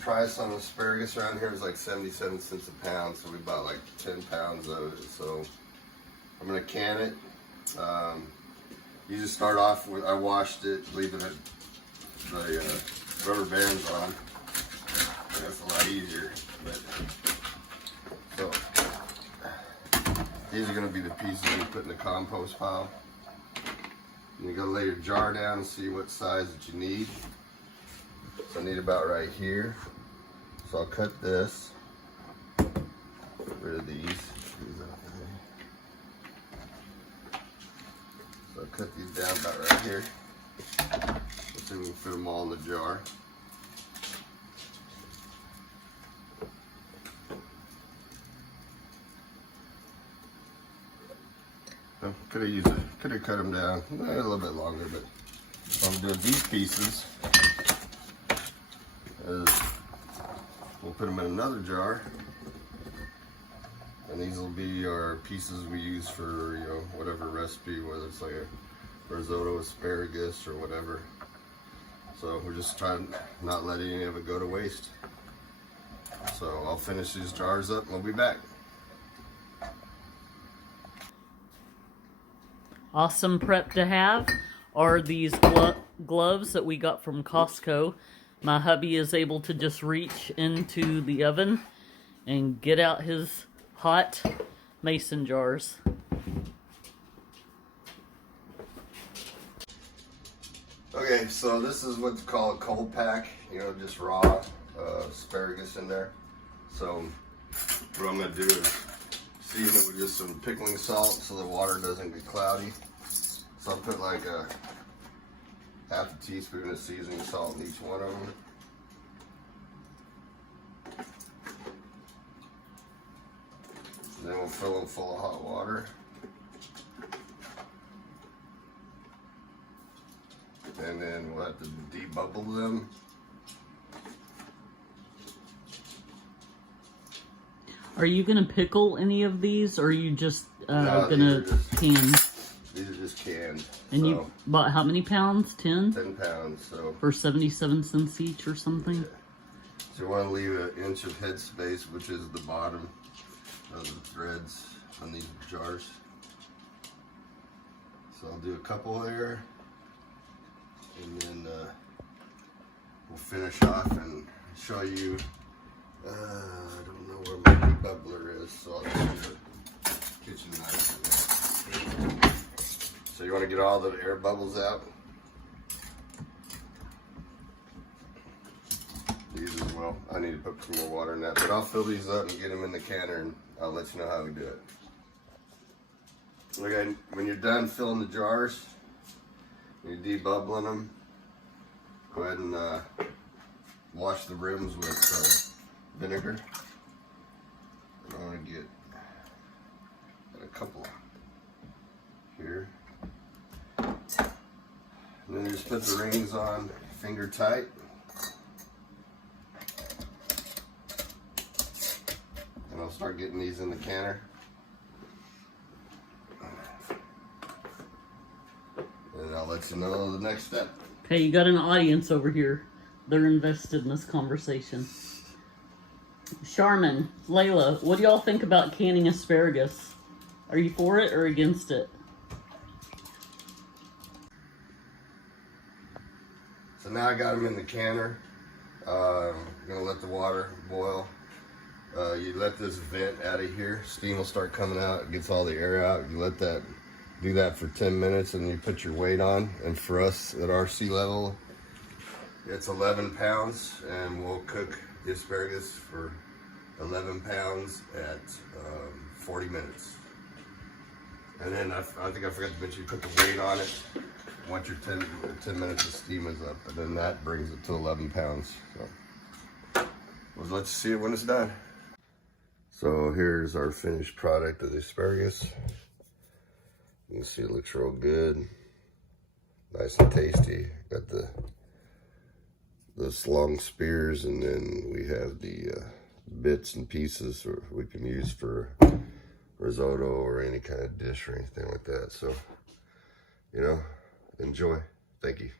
price on asparagus around here is like 77 cents a pound, so we bought like 10 pounds of it. So I'm gonna can it. You just start off with, I washed it, leaving it the rubber bands on. That's a lot easier. But so these are gonna be the pieces you put in the compost pile. And you gotta lay your jar down and see what size that you need. So I need about right here. So I'll cut this. Get rid of these. So I'll cut these down about right here. Let's see if we can fit them all in the jar. Could have cut them down a little bit longer, but I'm doing these pieces. We'll put them in another jar, and these will be our pieces we use for, you know, whatever recipe, whether it's like a risotto, asparagus, or whatever. So we're just trying to not let any of it go to waste. So I'll finish these jars up and we'll be back. Awesome prep to have are these gloves that we got from Costco. My hubby is able to just reach into the oven and get out his hot mason jars. Okay, so this is what's called a cold pack, you know, just raw asparagus in there. So what I'm gonna do is season it with just some pickling salt so the water doesn't get cloudy. So I'll put like a half a teaspoon of seasoning salt in each one of them. And then we'll fill them full of hot water. And then we'll have to debubble them. Are you going to pickle any of these, or are you just No, going to can? These are just canned. And so, you bought how many pounds? 10? 10 pounds. So for 77 cents each or something? Yeah. So you want to leave an inch of head space, which is the bottom of the threads on these jars. So I'll do a couple there. And then we'll finish off and show you. I don't know where my bubbler is, so I'll just use a kitchen knife. So you want to get all the air bubbles out. These as well. I need to put some more water in that, but I'll fill these up and get them in the canner, and I'll let you know how we do it. Okay, when you're done filling the jars, you're debubbling them, go ahead and wash the rims with vinegar. And I want to get a couple here. And then just put the rings on finger tight. And I'll start getting these in the canner. And I'll let you know the next step. Okay, you got an audience over here. They're invested in this conversation. Charmin, Layla, what do y'all think about canning asparagus? Are you for it or against it? So now I got them in the canner. I'm gonna let the water boil. You let this vent out of here. Steam will start coming out. It gets all the air out. You let that do that for 10 minutes, and you put your weight on. And for us at our sea level, it's 11 pounds, and we'll cook the asparagus for 11 pounds at 40 minutes. And then I think I forgot to mention, you put the weight on it once your 10 minutes of steam is up, and then that brings it to 11 pounds. So we'll let you see it when it's done. So here's our finished product of the asparagus. You can see it looks real good, nice and tasty. Got those long spears, and then we have the bits and pieces we can use for risotto or any kind of dish or anything like that. So, you know, enjoy. Thank you.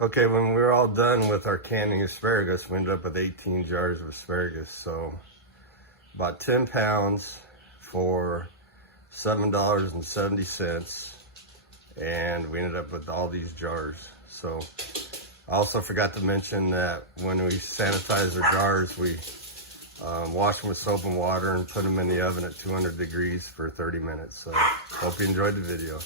Okay, when we were all done with our canning asparagus, we ended up with 18 jars of asparagus. So about 10 pounds for $7.70. And we ended up with all these jars. So I also forgot to mention that when we sanitize our jars, we wash them with soap and water and put them in the oven at 200 degrees for 30 minutes. So hope you enjoyed the video.